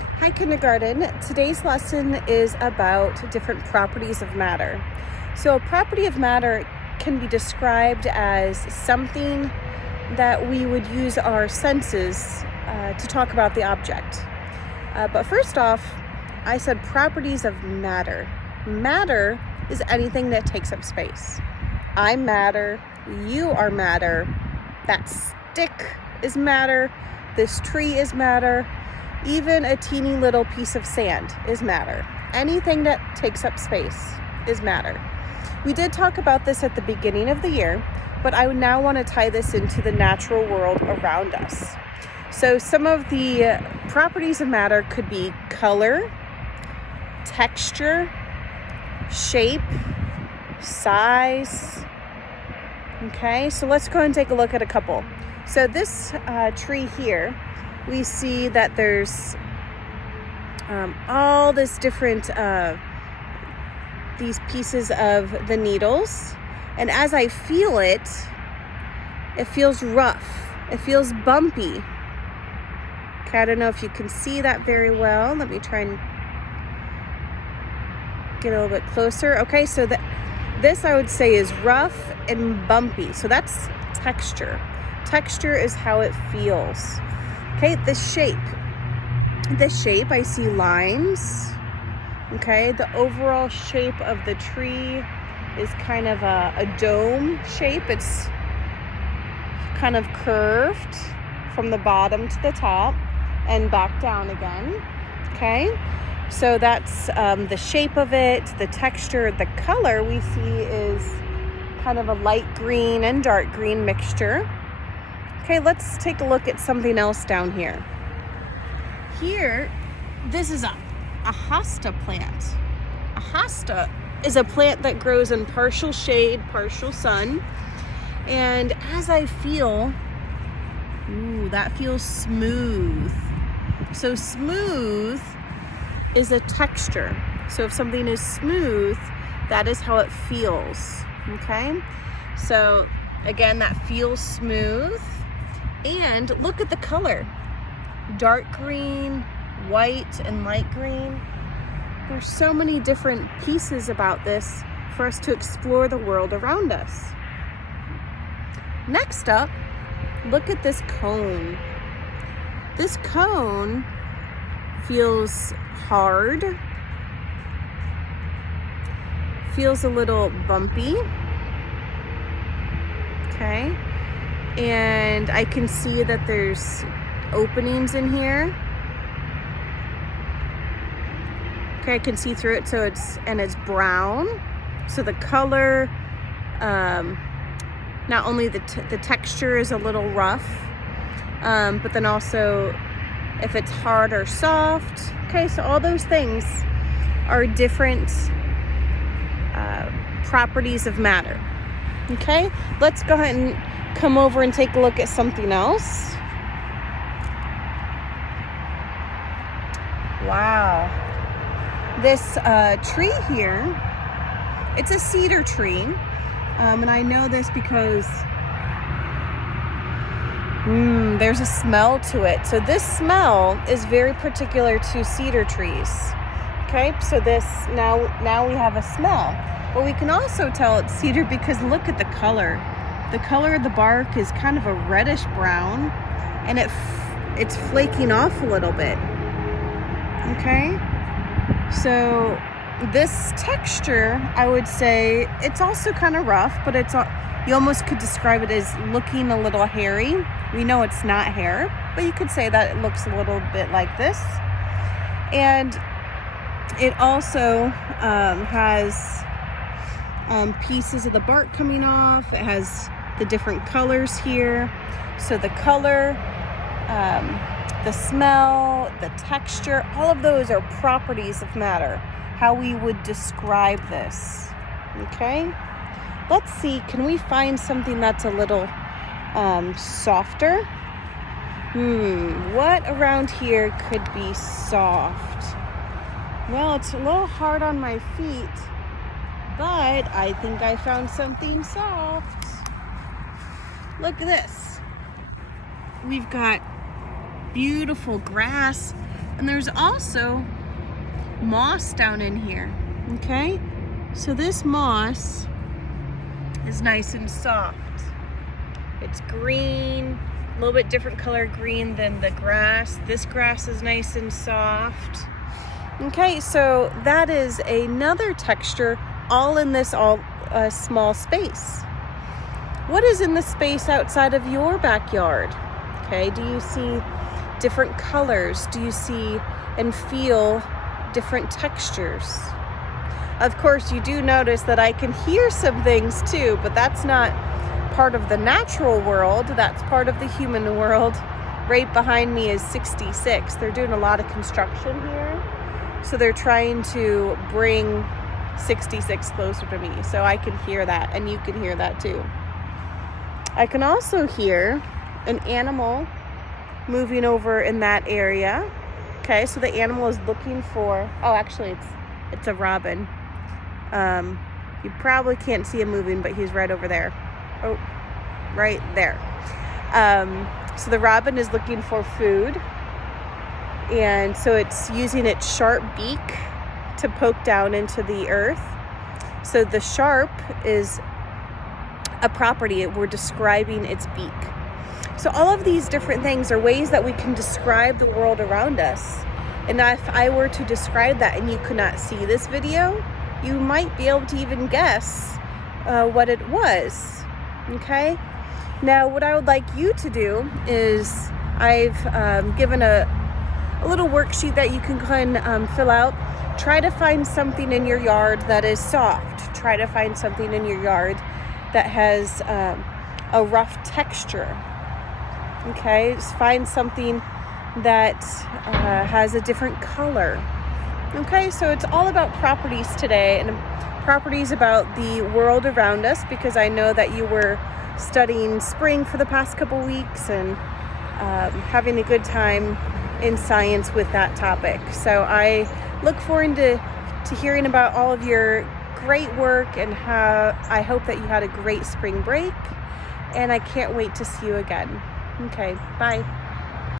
Hi, kindergarten. Today's lesson is about different properties of matter. So, a property of matter can be described as something that we would use our senses to talk about the object. But first off, I said properties of matter. Matter is anything that takes up space. I'm matter, you are matter, that stick is matter, this tree is matter. Even a teeny little piece of sand is matter. Anything that takes up space is matter. We did talk about this at the beginning of the year, but I now want to tie this into the natural world around us. So some of the properties of matter could be color, texture, shape, size. Okay, so let's go ahead and take a look at a couple. So this tree here, we see that there's all this different, these pieces of the needles. And as I feel it, it feels rough. It feels bumpy. Okay, I don't know if you can see that very well. Let me try and get a little bit closer. Okay, so this I would say is rough and bumpy. So that's texture. Texture is how it feels. Okay, the shape, I see lines. Okay, the overall shape of the tree is kind of a dome shape. It's kind of curved from the bottom to the top and back down again. Okay, so that's the shape of it, the texture. The color we see is kind of a light green and dark green mixture. Okay, let's take a look at something else down here. Here, this is a hosta plant. A hosta is a plant that grows in partial shade, partial sun. And as I feel, that feels smooth. So smooth is a texture. So if something is smooth, that is how it feels. Okay? So again, that feels smooth. And look at the color. Dark green, white, and light green. There's so many different pieces about this for us to explore the world around us. Next up, look at this cone. This cone feels hard, feels a little bumpy. Okay. And I can see that there's openings in here. Okay, I can see through it, so it's brown. So the color, not only the texture is a little rough, but then also if it's hard or soft. Okay, so all those things are different properties of matter. Okay, let's go ahead and come over and take a look at something else. Wow. This tree here, it's a cedar tree. And I know this because there's a smell to it. So this smell is very particular to cedar trees. Okay, so this, now we have a smell. But we can also tell it's cedar because look at the color. The color of the bark is kind of a reddish brown, and it's flaking off a little bit. Okay? So this texture, I would say, it's also kind of rough, but you almost could describe it as looking a little hairy. We know it's not hair, but you could say that it looks a little bit like this. And it also has pieces of the bark coming off. It has the different colors here. So the color, the smell, the texture, all of those are properties of matter, how we would describe this. Okay? Let's see, can we find something that's a little softer? What around here could be soft? Well, it's a little hard on my feet, but I think I found something soft. Look at this. We've got beautiful grass And there's also moss down in here, okay? So this moss is nice and soft. It's green, a little bit different color green than the grass. This grass is nice and soft. Okay, so that is another texture all in this small space. What is in the space outside of your backyard? Okay, do you see different colors? Do you see and feel different textures? Of course, you do notice that I can hear some things too, but that's not part of the natural world. That's part of the human world. Right behind me is 66. They're doing a lot of construction here. So they're trying to bring 66 closer to me. So I can hear that, and you can hear that too. I can also hear an animal moving over in that area. Okay, so the animal is looking for, oh, actually it's a robin. You probably can't see him moving, but he's right over there. Oh, right there. So the robin is looking for food, and so it's using its sharp beak to poke down into the earth. So the sharp is a property. We're describing its beak. So all of these different things are ways that we can describe the world around us. And if I were to describe that and you could not see this video, you might be able to even guess what it was. Okay? Now, what I would like you to do is I've given a little worksheet that you can go ahead and fill out. Try to find something in your yard that is soft. Try to find something in your yard that has a rough texture. Okay? Just find something that has a different color. Okay, so it's all about properties today, and properties about the world around us, because I know that you were studying spring for the past couple weeks and having a good time in science with that topic. So I look forward to hearing about all of your great work, and how I hope that you had a great spring break, and I can't wait to see you again. Okay, bye.